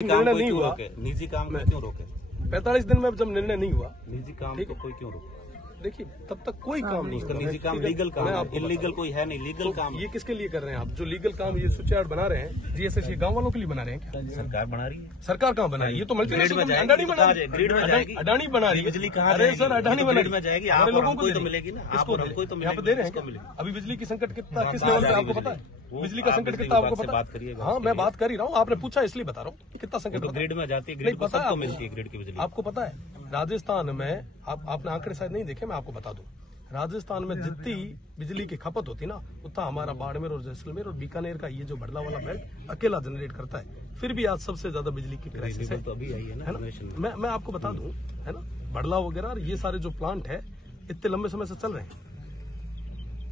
निर्णय नहीं हुआ, निजी काम में क्यों रोके? 45 दिन में जब निर्णय नहीं हुआ, निजी काम को कोई क्यों रोके? देखिए तब तक कोई काम नहीं उसका निजी काम लीगल काम है, इलीगल कोई है नहीं, लीगल काम। ये किसके लिए कर रहे हैं आप? जो लीगल काम ये स्विच यार्ड बना रहे हैं, जीएसएस, ये गांव वालों के लिए बना रहे हैं क्या? सरकार बना रही है। सरकार कहाँ बना रही है? ये तो मल्टीनेशनल अडानी बना रही है, अडानी बना रही है। बिजली कहाँ? अरे सर, अडानी बना रही में जाएगी, हमारे लोगों को तो मिलेगी ना, किसको तो यहाँ पे दे रहे हैं? अभी बिजली की संकट कितना, किस लेवल पे आपको पता है? बिजली का संकट कितना आपको पता है? हाँ, मैं बात कर ही रहा हूँ, आपने पूछा इसलिए बता रहा हूँ कितना संकट। ग्रिड में जाती है, ग्रिड सबको मिलती है, ग्रिड की बिजली। आपको पता है राजस्थान में, आपने आंकड़े शायद नहीं देखे, मैं आपको बता दूं, राजस्थान में जितनी बिजली की खपत होती ना, उतना हमारा बाड़मेर और जैसलमेर और बीकानेर का ये जो बड़ला वाला बेल्ट अकेला जनरेट करता है। फिर भी आज सबसे ज्यादा बिजली की क्राइसिस है। तो अभी आई है ना। मैं आपको बता दूं, है ना, बड़ला वगैरह और ये सारे जो प्लांट है इतने लंबे समय से चल रहे हैं।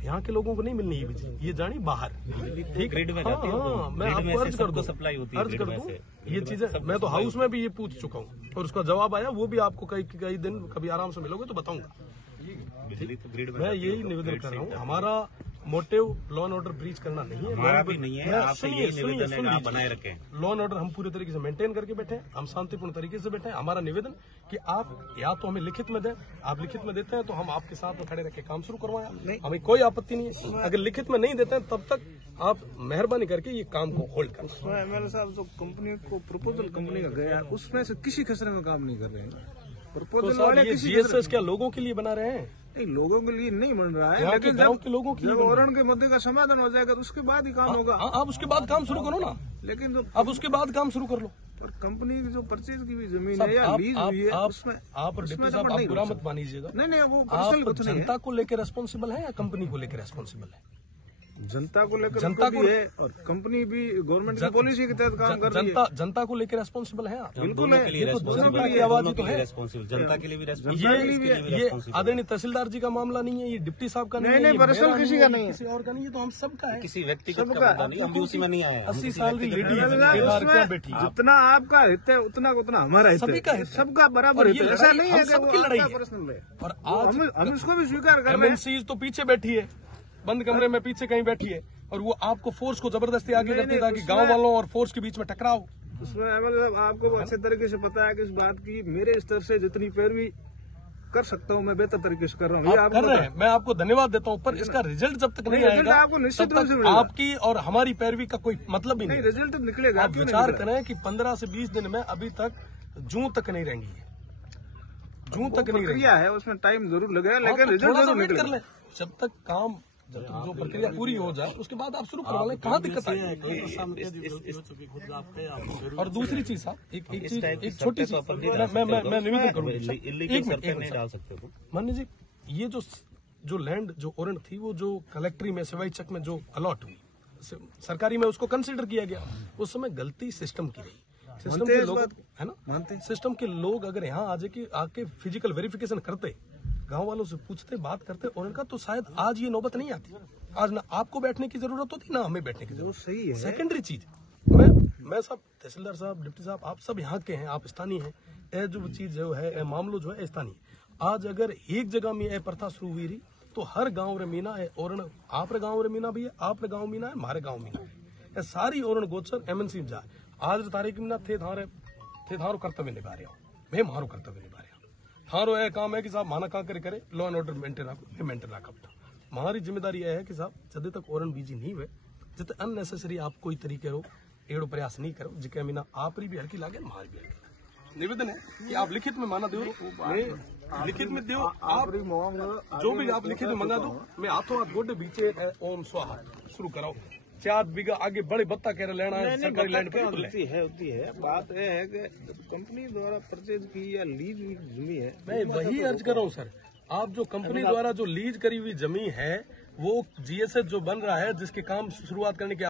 यहाँ के लोगों को नहीं मिलनी ये बिजली, ये जानी बाहर, ठीक, ग्रिड में जाती है। हाँ, मैं आपको अर्ज कर दूं, सप्लाई होती है, अर्ज कर दूं ये चीजें। मैं तो हाउस में भी ये पूछ चुका हूँ और उसका जवाब आया, वो भी आपको कई दिन कभी आराम से मिलोगे तो बताऊंगा। मैं यही निवेदन कर रहा हूँ, हमारा motive law and order breach करना नहीं है, हमारा भी नहीं है। आपसे यही निवेदन है, आप बनाए रखें। लॉ एंड ऑर्डर हम पूरे तरीके से मेंटेन करके बैठे हैं, हम शांतिपूर्ण तरीके से बैठे हैं। हमारा निवेदन कि आप या तो हमें लिखित में दें, आप लिखित में देते हैं तो हम आपके साथ में खड़े रख के काम शुरू करवाएं, हमें कोई आपत्ति नहीं है। अगर लिखित में नहीं देते हैं तब तक आप मेहरबानी करके ये काम को होल्ड करें। एमएलए साहब, जो कंपनी को प्रपोजल कंपनी का गया उसमें से किसी खसरे में काम नहीं कर रहे हैं। प्रपोजल वाले जीएसएस क्या लोगों के लिए बना रहे हैं? नहीं, लोगों के लिए नहीं बन रहा है, लेकिन गांव के लोगों के लिए। जब औरण के मुद्दे का समाधान हो जाएगा तो उसके बाद ही काम होगा। आप उसके बाद काम शुरू करो ना, लेकिन जो आप उसके बाद काम शुरू कर लो। पर कंपनी की जो परचेज की भी जमीन है या लीज हुई है, उसमें आप डिप्टी साहब आप बुरा मत मानिएगा। नहीं, वो पर्सनल कुछ नहीं है। जनता को लेकर रेस्पॉन्सिबल है या कंपनी को लेकर रेस्पॉन्सिबल है? जनता को लेकर जनता को है, और कंपनी भी गवर्नमेंट की पॉलिसी के तहत काम कर रही है। जनता को लेकर रेस्पॉन्सिबल है आप? बिल्कुल है, आवाज तो है, जनता के लिए भी रेस्पॉन्सिबल। ये आदरणीय तहसीलदार जी का मामला नहीं है, ये डिप्टी साहब का नहीं है, पर्सनल किसी का नहीं है, किसी और का नहीं है, तो हम सबका है, किसी व्यक्तिगत का नहीं। हम भी उसी में नहीं आए। 80 साल की लेडी बैठी, जितना आपका हित है उतना हमारा हित है, सबका बराबर हित है। ऐसा नहीं है कि लड़ाई पर्सनल है। और आज हम इसको भी स्वीकार कर रहे हैं। MNC तो पीछे बैठी है, बंद कमरे में पीछे कहीं बैठी है, और वो आपको फोर्स को जबरदस्ती आगे करती है ताकि गांव वालों और फोर्स के बीच में टकराव। उसमें एमएलए साहब आपको अच्छे तरीके से पता है कि इस बात की मेरे स्तर से जितनी पैरवी कर सकता हूँ मैं बेहतर तरीके से कर रहा हूँ। आप कर रहे हैं, मैं आपको धन्यवाद देता हूँ, पर इसका रिजल्ट जब तक नहीं आएगा आपको निश्चित रूप से आपकी और हमारी पैरवी का कोई मतलब ही नहीं। रिजल्ट तो निकलेगा। आप विचार करें कि 15 से 20 दिन में अभी तक जून तक नहीं रहेंगी है, जून तक नहीं रही है, उसमें टाइम जरूर लगेगा, लेकिन रिजल्ट जरूर निकलेगा। जब तक काम, जब तक जो प्रक्रिया पूरी हो जाए उसके बाद आप शुरू करवा लें, कहाँ दिक्कत है? और दूसरी चीज साहब, एक छोटी सी मैं निवेदन करूँगा, मान्य जी, ये जो लैंड जो ओरण थी, वो जो कलेक्ट्री में सिवाई चक में जो अलॉट हुई सरकारी में, उसको कंसिडर किया गया। उस समय गलती सिस्टम की रही, सिस्टम के लोग है ना, सिस्टम के लोग अगर यहाँ आके फिजिकल वेरिफिकेशन करते, गांव वालों से पूछते, बात करते और इनका, तो शायद आज ये नौबत नहीं आती। आज ना आपको बैठने की जरूरत होती, ना हमें बैठने की जरूरत। सही है। सेकेंडरी चीज, मैं सब तहसीलदार साहब, डिप्टी साहब, आप सब यहाँ के हैं, आप स्थानीय हैं। ये जो चीज जो है, मामलो जो है स्थानीय। आज अगर एक जगह में यह प्रथा शुरू हुई रही तो हर गाँव रे मीना है, और आप गाँव रे मीना भी है, आप गाँव मीना है, हमारे गाँव मीना है, सारी ओरण गोचर MNC जाए। आज तारीख में थे थारो कर्तव्य निभा रहे हो, मैं मारो कर्तव्य निभा रहा हूँ। थारो यह काम है कि साहब माना का करे लॉ एंड ऑर्डर मेंटेन रखो, मेंटेन रखा। हमारी जिम्मेदारी यह है कि साहब जब तक ओरण बीजी नहीं हुए, जब अननेसेसरी आप कोई तरीके रो एड़ो प्रयास नहीं करो, जिके मीना आप भी हल्की लागे, हमारी भी हल्की। निवेदन है कि आप लिखित में माना दो, लिखित में दो, आप जो भी आप लिखित में मंगा दो, मैं हाथों हाथ गोडे बीचे ओम स्वाहा शुरू कराओ। 4 बीघा आगे बड़े बत्ता कह रहे लेना है, सरकारी लैंड पे होती है। बात यह है कि कंपनी द्वारा परचेज की या लीज हुई जमीन है, मैं वही अर्ज कर रहा हूँ सर। आप जो कंपनी द्वारा जो लीज करी हुई जमीन है, वो जीएसएस जो बन रहा है, जिसके काम शुरुआत करने के